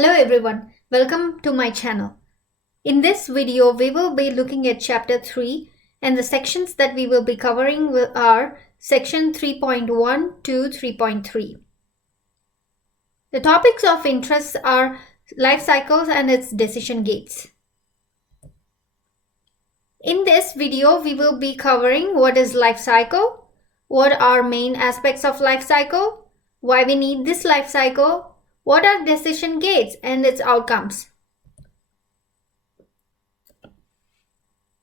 Hello everyone, welcome to my channel. In this video, we will be looking at chapter 3 and the sections that we will be covering are section 3.1 to 3.3. The topics of interest are life cycles and its decision gates. In this video, we will be covering what is life cycle, what are main aspects of life cycle, why we need this life cycle, what are decision gates and its outcomes.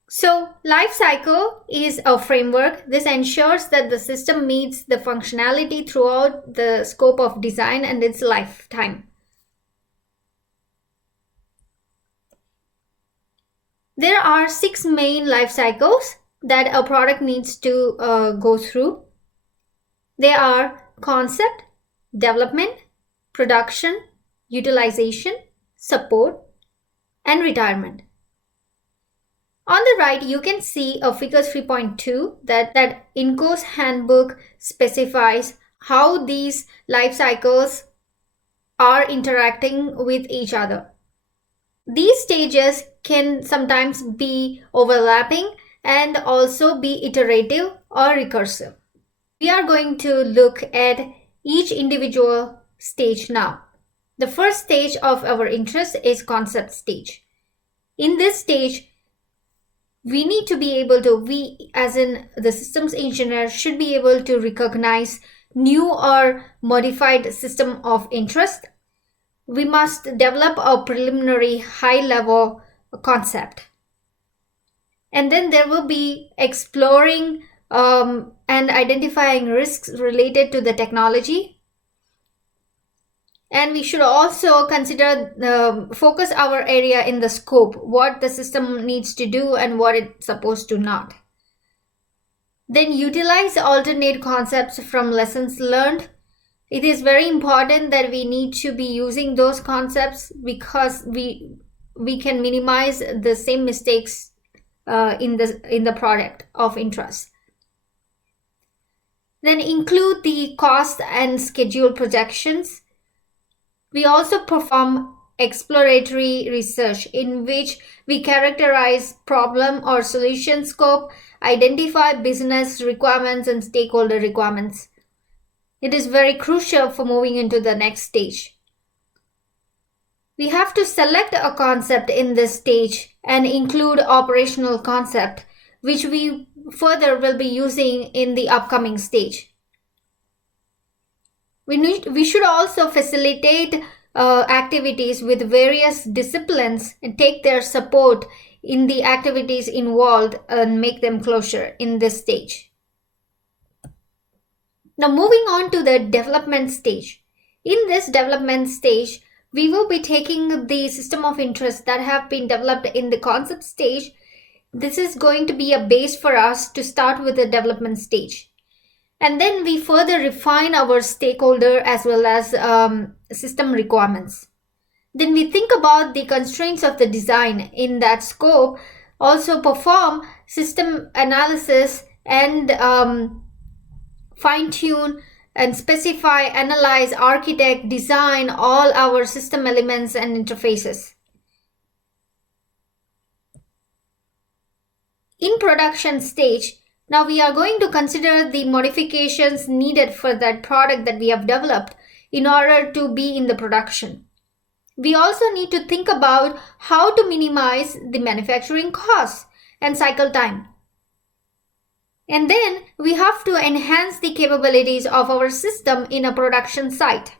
So, life cycle is a framework. This ensures that the system meets the functionality throughout the scope of design and its lifetime. There are 6 main life cycles that a product needs to go through. They are concept, development, production, utilization, support, and retirement. On the right, you can see a figure 3.2 that INCOSE handbook specifies how these life cycles are interacting with each other. These stages can sometimes be overlapping and also be iterative or recursive. We are going to look at each individual stage now. The first stage of our interest is concept stage. In this stage, we need to be able to, we as in the systems engineer should be able to recognize new or modified system of interest. We must develop a preliminary high-level concept. And then there will be exploring and identifying risks related to the technology. And we should also consider focus our area in the scope, what the system needs to do and what it's supposed to not. Then utilize alternate concepts from lessons learned. It is very important that we need to be using those concepts because we can minimize the same mistakes in the product of interest. Then include the cost and schedule projections. We also perform exploratory research in which we characterize problem or solution scope, identify business requirements and stakeholder requirements. It is very crucial for moving into the next stage. We have to select a concept in this stage and include operational concept, which we further will be using in the upcoming stage. We should also facilitate activities with various disciplines and take their support in the activities involved and make them closer in this stage. Now moving on to the development stage. In this development stage, we will be taking the system of interest that have been developed in the concept stage. This is going to be a base for us to start with the development stage. And then we further refine our stakeholder as well as system requirements. Then we think about the constraints of the design in that scope, also perform system analysis and fine-tune and specify, analyze, architect, design all our system elements and interfaces. In production stage, now we are going to consider the modifications needed for that product that we have developed in order to be in the production. We also need to think about how to minimize the manufacturing costs and cycle time. And then we have to enhance the capabilities of our system in a production site.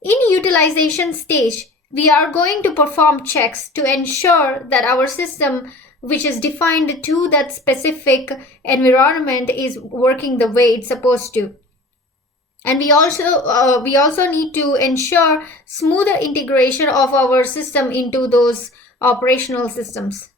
In utilization stage, we are going to perform checks to ensure that our system, which is defined to that specific environment, is working the way it's supposed to. And we also need to ensure smoother integration of our system into those operational systems.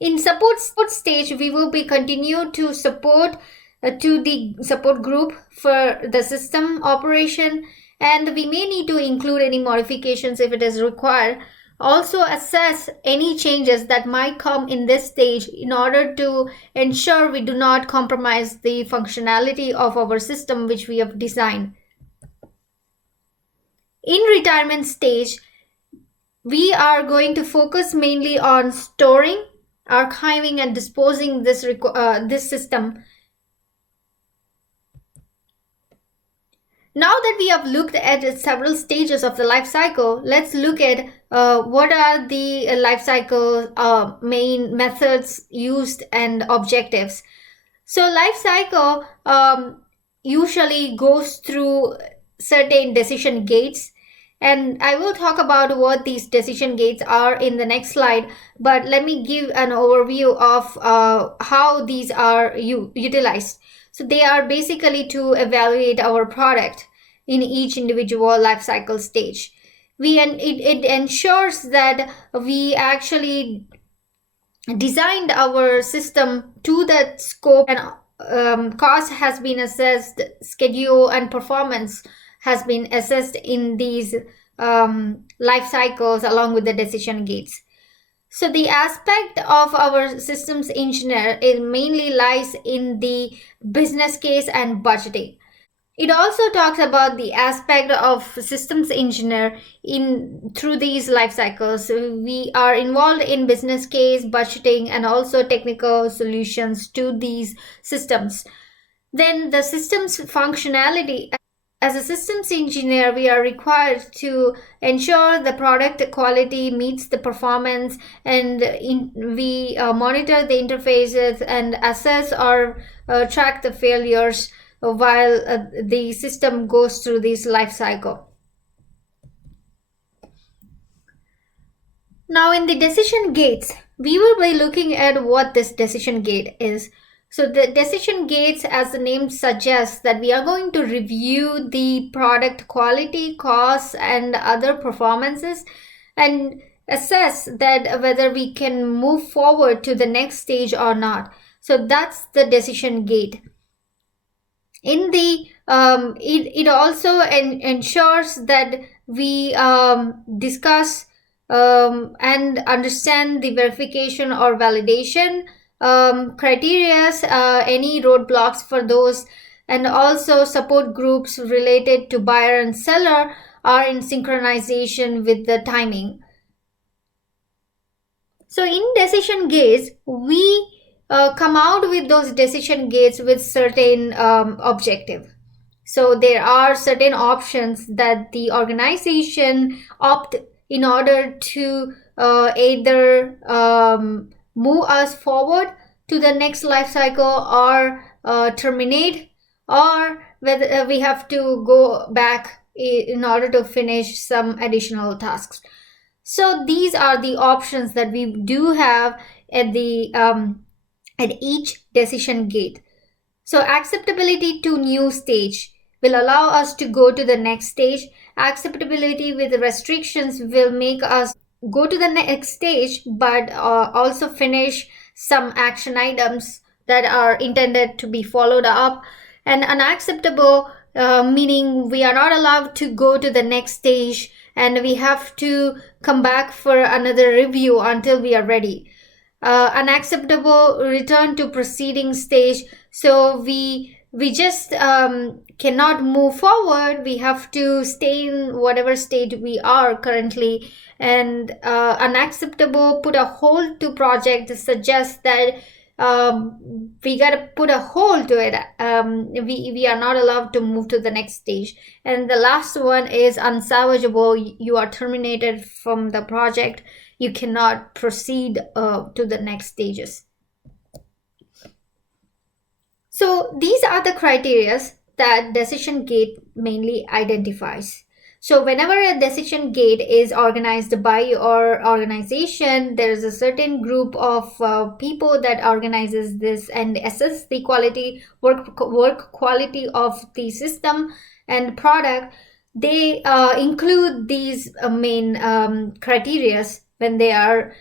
In support stage, we will be continue to support to the support group for the system operation, and we may need to include any modifications if it is required Also assess any changes that might come in this stage in order to ensure we do not compromise the functionality of our system which we have designed. In retirement stage, we are going to focus mainly on storing, archiving, and disposing this system. Now that we have looked at several stages of the life cycle, let's look at what are the life cycle main methods used and objectives. So life cycle usually goes through certain decision gates, and I will talk about what these decision gates are in the next slide, but let me give an overview of how these are utilized. So they are basically to evaluate our product in each individual life cycle stage. It ensures that we actually designed our system to that scope, and cost has been assessed, schedule and performance has been assessed in these life cycles along with the decision gates. So the aspect of our systems engineer it mainly lies in the business case and budgeting. It also talks about the aspect of systems engineer in through these life cycles. We are involved in business case, budgeting, and also technical solutions to these systems. Then the systems functionality. As a systems engineer, we are required to ensure the product quality meets the performance, and we monitor the interfaces and assess or track the failures while the system goes through this life cycle. Now in the decision gates, we will be looking at what this decision gate is. So the decision gates, as the name suggests, that we are going to review the product quality, costs, and other performances and assess that whether we can move forward to the next stage or not. So that's the decision gate. In the it also ensures that we discuss and understand the verification or validation criteria, any roadblocks for those, and also support groups related to buyer and seller are in synchronization with the timing. So in decision gates, we come out with those decision gates with certain objective. So there are certain options that the organization opt in order to either move us forward to the next life cycle or terminate, or whether we have to go back in order to finish some additional tasks. So these are the options that we do have at the at each decision gate. So acceptability to new stage will allow us to go to the next stage. Acceptability with restrictions will make us go to the next stage, but also finish some action items that are intended to be followed up. And unacceptable meaning we are not allowed to go to the next stage, and we have to come back for another review until we are ready. Unacceptable return to preceding stage. So we just cannot move forward. We have to stay in whatever state we are currently. And unacceptable put a hold to project suggests that we gotta put a hold to it. We are not allowed to move to the next stage. And the last one is unsalvageable. You are terminated from the project. You cannot proceed to the next stages. So these are the criteria that decision gate mainly identifies. So whenever a decision gate is organized by your organization, there is a certain group of people that organizes this and assess the work quality of the system and product. They include these main criteria when they are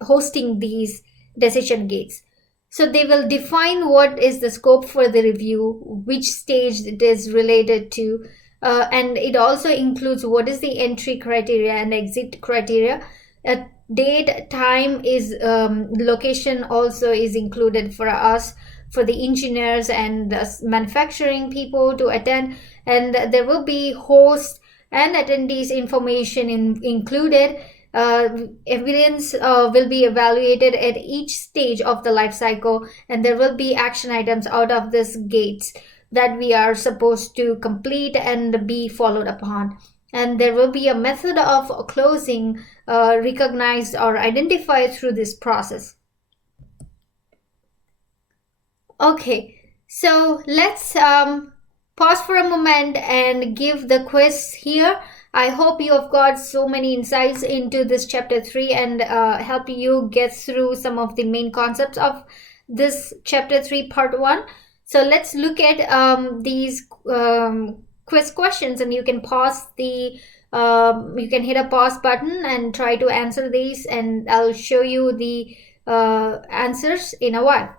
hosting these decision gates. So they will define what is the scope for the review, which stage it is related to, and it also includes what is the entry criteria and exit criteria. Date, time is location also is included for us, for the engineers and manufacturing people to attend, and there will be host and attendees information included. Evidence will be evaluated at each stage of the life cycle, and there will be action items out of this gates that we are supposed to complete and be followed upon. And there will be a method of closing recognized or identified through this process. Okay, so let's pause for a moment and give the quiz here. I hope you have got so many insights into this chapter 3 and help you get through some of the main concepts of this chapter 3 part 1. So let's look at these quiz questions, and you can pause the you can hit a pause button and try to answer these, and I'll show you the answers in a while.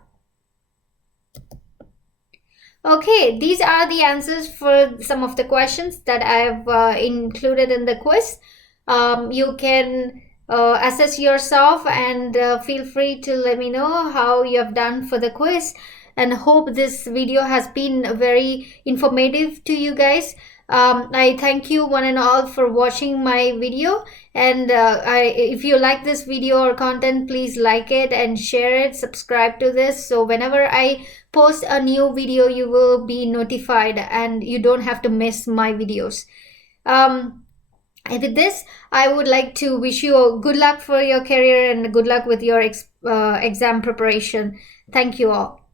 Okay, these are the answers for some of the questions that I've included in the quiz. You can assess yourself and feel free to let me know how you have done for the quiz, and hope this video has been very informative to you guys. I thank you one and all for watching my video, and if you like this video or content, please like it and share it, subscribe to this, so whenever I post a new video you will be notified and you don't have to miss my videos. And with this, I would like to wish you good luck for your career and good luck with your exam preparation. Thank you all.